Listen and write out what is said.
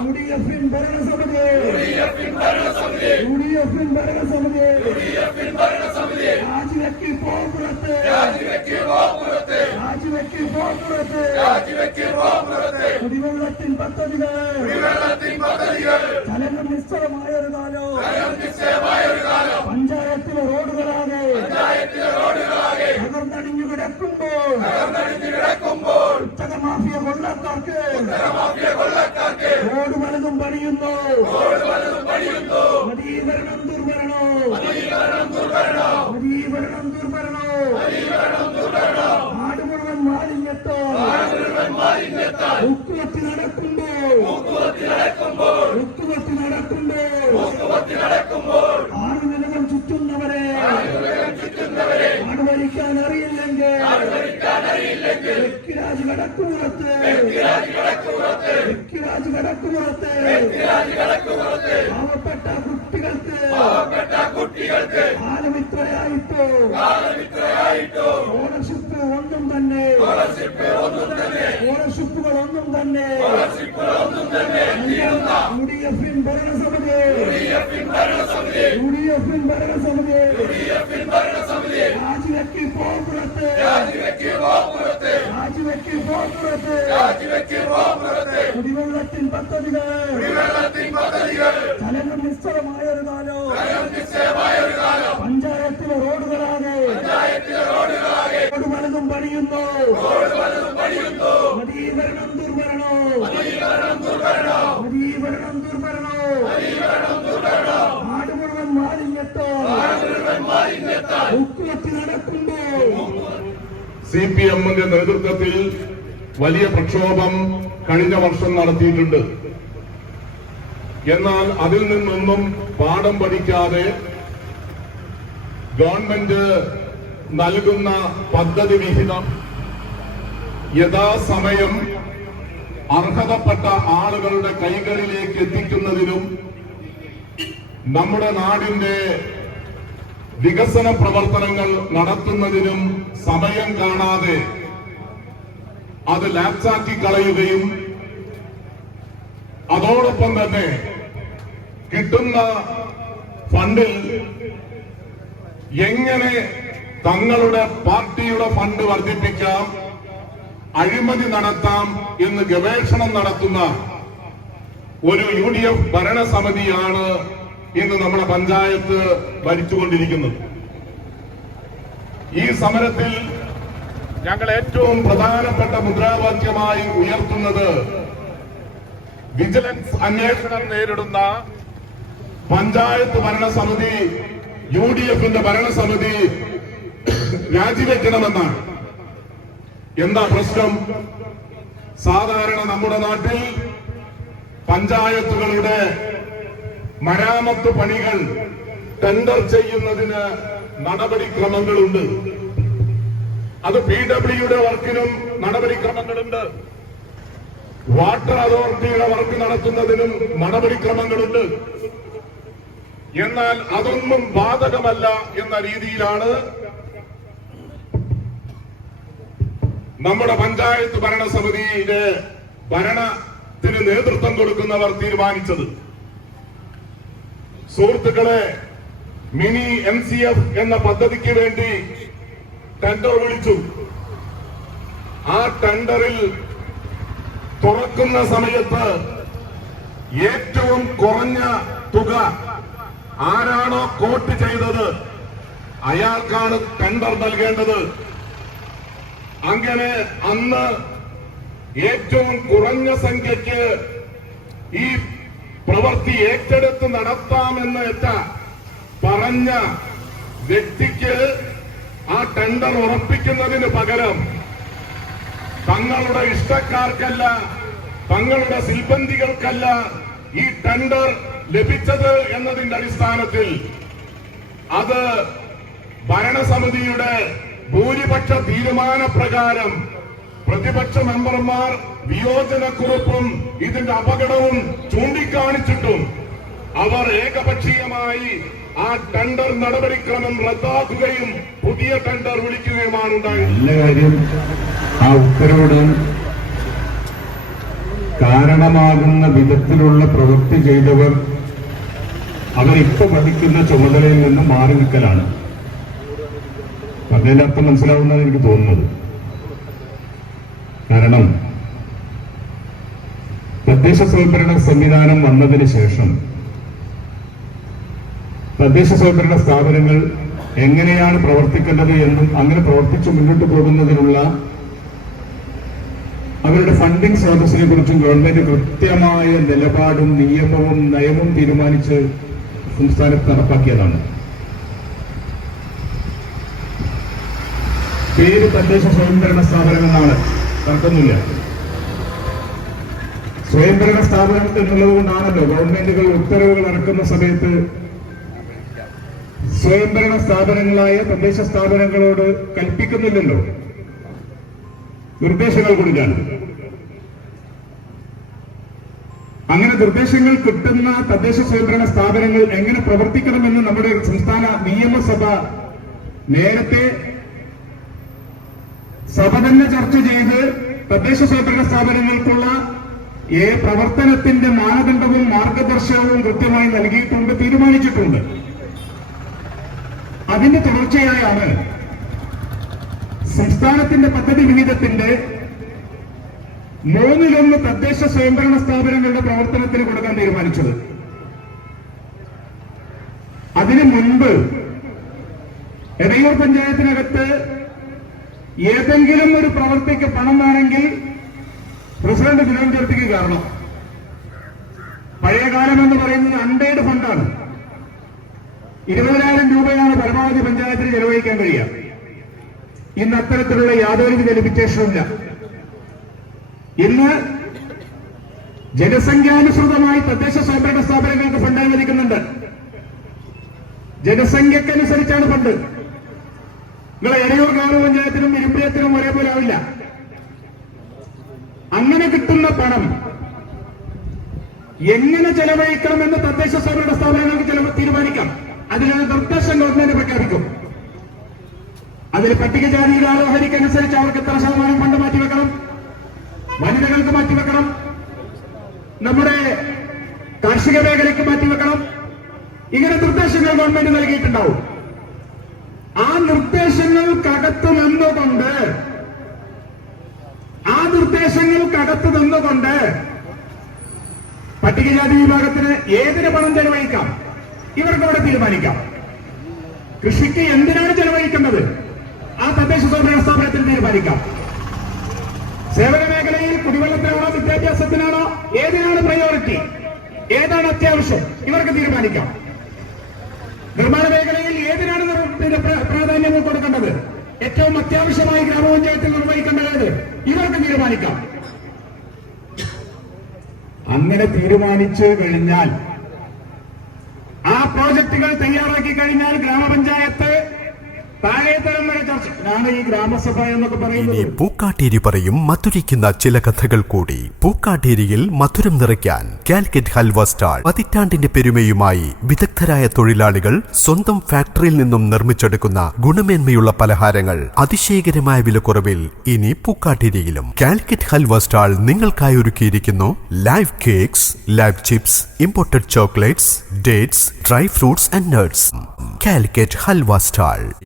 U D എഫിൻ ഭരണസമിതി. U D എഫിൻ ഭരണസമിതി. രാജിവെക്കി പോ പുറത്ത് രാജിവെക്കി പോ പുറത്ത് കുടിവെള്ളത്തിൻ പദ്ധതികൾ. ജനങ്ങൾ നിശ്ചലമായ ഒരു കാലം. പഞ്ചായത്തിലെ റോഡുകളാകെ. തകർന്നടിഞ്ഞു കിടക്കുമ്പോൾ. മാഫിയ കൊള്ളക്കാർക്ക് റോഡ് പലതും പണിയുന്നു. മതീകരണം ദുർഭരണോ മതീകരണം ദുർഭരണോ നാട് മുഴുവൻ മാലിന്യത്തോ മുക്കുവത്തി നടക്കുമ്പോൾ. മുക്കുവത്തി നടക്കുമ്പോൾ ആറ് നിലകം ചുറ്റുന്നവരെ നാട് ഭരിക്കാൻ അറിയില്ലെങ്കിൽ വ്യക്തിരാജ് കടക്കുപുറത്ത് വ്യക്തിരാജ് കടക്കുപുറത്ത് പാവപ്പെട്ട കുട്ടികൾക്ക് കാലമിത്രയായിട്ടോ ഓണർഷിപ്പ് ഒന്നും തന്നെ ഓണർഷിപ്പുകൾ ഒന്നും തന്നെ യു ഡി എഫിൻ ഭരണസമിതി യു ഡി എഫിൻ ഭരണസമിതി രാജിവെക്കി പോ പുറത്ത് രാജിവെക്കി പോ പുറത്ത് കുടിവെള്ളത്തിൻ പദ്ധതികൾ. ജനങ്ങൾ നിശ്ചലമായ ഒരു കാലം പഞ്ചായത്തിലെ റോഡുകളാകെ. റോഡ് പലതും പണിയുന്നു. നദീകരണം ദുർഭരണോ. നദീകരണം ദുർഭരണോ. നാട് മുഴുവൻ മാലിന്യത്തോ. മുക്കുവത്തി നടക്കുമ്പോൾ സി പി എമ്മിന്റെ നേതൃത്വത്തിൽ വലിയ പ്രക്ഷോഭം കഴിഞ്ഞ വർഷം നടത്തിയിട്ടുണ്ട്. എന്നാൽ അതിൽ നിന്നൊന്നും പാഠം പഠിക്കാതെ ഗവൺമെന്റ് നൽകുന്ന പദ്ധതി വിഹിതം യഥാസമയം അർഹതപ്പെട്ട ആളുകളുടെ കൈകളിലേക്ക് എത്തിക്കുന്നതിനും നമ്മുടെ നാടിന്റെ വികസന പ്രവർത്തനങ്ങൾ നടത്തുന്നതിനും സമയം കാണാതെ അത് ലാപ്സാക്കി കളയുകയും അതോടൊപ്പം തന്നെ കിട്ടുന്ന ഫണ്ടിൽ എങ്ങനെ തങ്ങളുടെ പാർട്ടിയുടെ ഫണ്ട് വർദ്ധിപ്പിക്കാം അഴിമതി നടത്താം എന്ന് ഗവേഷണം നടത്തുന്ന ഒരു യു ഡി എഫ് ഭരണസമിതിയാണ് ഇന്ന് നമ്മുടെ പഞ്ചായത്ത് ഭരിച്ചുകൊണ്ടിരിക്കുന്നത്. ഈ സമരത്തിൽ ഞങ്ങൾ ഏറ്റവും പ്രധാനപ്പെട്ട മുദ്രാവാക്യമായി ഉയർത്തുന്നത് വിജിലൻസ് അന്വേഷണം നേരിടുന്ന പഞ്ചായത്ത് ഭരണസമിതി യു ഡി എഫിന്റെ ഭരണസമിതി രാജിവെക്കണമെന്നാണ്. എന്താ പ്രശ്നം? സാധാരണ നമ്മുടെ നാട്ടിൽ പഞ്ചായത്തുകളുടെ മരാമത്ത് പണികൾ ടെൻഡർ ചെയ്യുന്നതിന് നടപടിക്രമങ്ങളുണ്ട്. അത് പി ഡബ്ല്യുയുടെ വർക്കിനും നടപടിക്രമങ്ങളുണ്ട്. വാട്ടർ അതോറിറ്റിയുടെ വർക്ക് നടത്തുന്നതിനും നടപടിക്രമങ്ങളുണ്ട്. എന്നാൽ അതൊന്നും ബാധകമല്ല എന്ന രീതിയിലാണ് നമ്മുടെ പഞ്ചായത്ത് ഭരണസമിതിയുടെ ഭരണത്തിന് നേതൃത്വം കൊടുക്കുന്നവർ തീരുമാനിച്ചത്. സുഹൃത്തുക്കളെ മിനി എം എന്ന പദ്ധതിക്ക് വേണ്ടി ടെൻഡർ വിളിച്ചു. ആ ടെൻഡറിൽ തുറക്കുന്ന സമയത്ത് ഏറ്റവും കുറഞ്ഞ തുക ആരാണോ കോട്ട് ചെയ്തത് അയാൾക്കാണ് ടെൻഡർ നൽകേണ്ടത്. അങ്ങനെ അന്ന് ഏറ്റവും കുറഞ്ഞ സംഖ്യയ്ക്ക് ഈ പ്രവൃത്തി ഏറ്റെടുത്ത് നടത്താമെന്ന് പറഞ്ഞ വ്യക്തിക്ക് ആ ടെൻഡർ ഉറപ്പിക്കുന്നതിന് പകരം തങ്ങളുടെ ഇഷ്ടക്കാർക്കല്ല തങ്ങളുടെ സിൽബന്ധികൾക്കല്ല ഈ ടെൻഡർ ലഭിച്ചത് എന്നതിന്റെ അടിസ്ഥാനത്തിൽ അത് ഭരണസമിതിയുടെ ഭൂരിപക്ഷ തീരുമാനപ്രകാരം പ്രതിപക്ഷ മെമ്പർമാർ വിയോജനക്കുറിപ്പും ഇതിന്റെ അപകടവും ചൂണ്ടിക്കാണിച്ചിട്ടും അവർ ഏകപക്ഷീയമായി ആ ടെണ്ടർ നടപടിക്രമം റദ്ദാക്കുകയും പുതിയ ടെണ്ടർ വിളിക്കുകയുമാണ് ഉണ്ടായത്. കാര്യം. ആ ഉത്തരവിടാൻ കാരണമാകുന്ന വിധത്തിലുള്ള പ്രവൃത്തി ചെയ്തവർ അവരിപ്പോ വഹിക്കുന്ന ചുമതലയിൽ നിന്ന് മാറി നിൽക്കലാണ്. പറഞ്ഞതിന്റെ അർത്ഥം മനസ്സിലാവുന്നതാണ് എനിക്ക് തോന്നുന്നത്. കാരണം തദ്ദേശ സ്വയംഭരണ സംവിധാനം വന്നതിന് ശേഷം തദ്ദേശ സ്വയംഭരണ സ്ഥാപനങ്ങൾ എങ്ങനെയാണ് പ്രവർത്തിക്കേണ്ടത് എന്നും അങ്ങനെ പ്രവർത്തിച്ച് മുന്നോട്ട് പോകുന്നതിനുള്ള അവരുടെ ഫണ്ടിംഗ് സ്രോതസ്സിനെ കുറിച്ചും ഗവൺമെന്റ് കൃത്യമായ നിലപാടും നിയമവും നയവും തീരുമാനിച്ച് സംസ്ഥാനത്ത് നടപ്പാക്കിയതാണ്. പേര് തദ്ദേശ സ്വയംഭരണ സ്ഥാപനം എന്നാണ്. തർക്കമൊന്നുമില്ല. സ്വയംഭരണ സ്ഥാപനം എന്നുള്ളത് കൊണ്ടാണല്ലോ ഗവൺമെന്റുകൾ ഉത്തരവുകൾ ഇറക്കുന്ന സമയത്ത് സ്വയംഭരണ സ്ഥാപനങ്ങളായ തദ്ദേശ സ്ഥാപനങ്ങളോട് കൽപ്പിക്കുന്നില്ലല്ലോ. നിർദ്ദേശങ്ങൾ കൊടുക്കാൻ അങ്ങനെ നിർദ്ദേശങ്ങൾ കിട്ടുന്ന തദ്ദേശ സ്വയംഭരണ സ്ഥാപനങ്ങൾ എങ്ങനെ പ്രവർത്തിക്കണമെന്ന് നമ്മുടെ സംസ്ഥാന നിയമസഭ നേരത്തെ സഭ തന്നെ ചർച്ച ചെയ്ത് തദ്ദേശ സ്വയംഭരണ സ്ഥാപനങ്ങൾക്കുള്ള ഏ പ്രവർത്തനത്തിന്റെ മാനദണ്ഡവും മാർഗദർശനവും കൃത്യമായി നൽകിയിട്ടുണ്ട് തീരുമാനിച്ചിട്ടുണ്ട്. അതിന്റെ തുടർച്ചയായാണ് സംസ്ഥാനത്തിന്റെ പദ്ധതി വിഹിതത്തിന്റെ മൂന്നിലൊന്ന് തദ്ദേശ സ്വയംഭരണ സ്ഥാപനങ്ങളുടെ പ്രവർത്തനത്തിന് കൊടുക്കാൻ തീരുമാനിച്ചത്. അതിനു മുൻപ് എടയൂർ പഞ്ചായത്തിനകത്ത് ഏതെങ്കിലും ഒരു പ്രവൃത്തിക്ക് പണം വേണമെങ്കിൽ പ്രസിഡന്റ് തിരുവനന്തപുരത്തേക്ക് കാരണം. പഴയകാലം എന്ന് പറയുന്നത് അൺപെയ്ഡ് ഫണ്ടാണ് ഇരുപതിനായിരം രൂപയാണ് പരമാവധി പഞ്ചായത്തിന് ചെലവഴിക്കാൻ കഴിയുക. ഇന്ന് അത്തരത്തിലുള്ള യാതൊരുവിധ ലിമിറ്റേഷനും ഇല്ല ഇന്ന് ജനസംഖ്യാനുസൃതമായി തദ്ദേശ സ്വയംഭരണ സ്ഥാപനങ്ങൾക്ക് ഫണ്ട് അനുവദിക്കുന്നുണ്ട്. ജനസംഖ്യക്കനുസരിച്ചാണ് ഫണ്ട്. നിങ്ങളെ എരയൂർ ഗ്രാമപഞ്ചായത്തിനും ഇരുമ്പയത്തിനും ഒരേപോലെ ആവില്ല. അങ്ങനെ കിട്ടുന്ന പണം എങ്ങനെ ചെലവഴിക്കണമെന്ന് തദ്ദേശ സ്വയംഭരണ സ്ഥാപനങ്ങൾക്ക് ചിലപ്പോൾ തീരുമാനിക്കാം? അതിനുള്ള നിർദ്ദേശം ഗവൺമെന്റ് പ്രഖ്യാപിക്കും. അതിൽ പട്ടികജാതിയുടെ ആലോഹരിക്കനുസരിച്ച് അവർക്ക് എത്ര ശതമാനം ഫണ്ട് മാറ്റിവെക്കണം? വനിതകൾക്ക് മാറ്റിവെക്കണം? നമ്മുടെ കാർഷിക മേഖലയ്ക്ക് മാറ്റിവെക്കണം? ഇങ്ങനെ നിർദ്ദേശങ്ങൾ ഗവൺമെന്റ് നൽകിയിട്ടുണ്ടാവും. ആ നിർദ്ദേശങ്ങൾക്കകത്ത് നിന്നുകൊണ്ട് ആ നിർദ്ദേശങ്ങൾക്കകത്ത് നിന്നുകൊണ്ട് പട്ടികജാതി വിഭാഗത്തിന് ഏതിന് പണം ചെലവഴിക്കാം? ഇവർക്ക് ഇവിടെ തീരുമാനിക്കാം? കൃഷിക്ക് എന്തിനാണ് ചെലവഴിക്കുന്നത് ആ തദ്ദേശ സ്വയംഭരണ സ്ഥാപനത്തിൽ തീരുമാനിക്കാം. സേവന മേഖലയിൽ കുടിവെള്ളത്തിനാണോ വിദ്യാഭ്യാസത്തിനാണോ ഏതിനാണ് പ്രയോറിറ്റി ഏതാണ് അത്യാവശ്യം? ഇവർക്ക് തീരുമാനിക്കാം. നിർമ്മാണ മേഖലയിൽ ഏതിനാണ് പ്രാധാന്യം കൊടുക്കേണ്ടത്? ഏറ്റവും അത്യാവശ്യമായി ഗ്രാമപഞ്ചായത്തിൽ നിർവഹിക്കേണ്ടത് ഇവർക്ക് തീരുമാനിക്കാം. അങ്ങനെ തീരുമാനിച്ചു കഴിഞ്ഞാൽ ആ പ്രോജക്റ്റുകൾ തയ്യാറാക്കി കഴിഞ്ഞാൽ ഗ്രാമപഞ്ചായത്ത് പൂക്കാട്ടേരി പറയും മധുരിക്കുന്ന ചില കഥകൾ കൂടി. പൂക്കാട്ടേരിയിൽ മധുരം നിറയ്ക്കാൻ കാലിക്കറ്റ് ഹൽവ സ്റ്റാൾ പതിറ്റാണ്ടിന്റെ പെരുമയുമായി വിദഗ്ധരായ തൊഴിലാളികൾ സ്വന്തം ഫാക്ടറിയിൽ നിന്നും നിർമ്മിച്ചെടുക്കുന്ന ഗുണമേന്മയുള്ള പലഹാരങ്ങൾ അതിശയകരമായ വിലക്കുറവിൽ ഇനി പൂക്കാട്ടേരിയിലും. കാലിക്കറ്റ് ഹൽവ സ്റ്റാൾ നിങ്ങൾക്കായി ഒരുക്കിയിരിക്കുന്നു live cakes live chips imported chocolates dates dry fruits and nuts. Calicut halwa stall.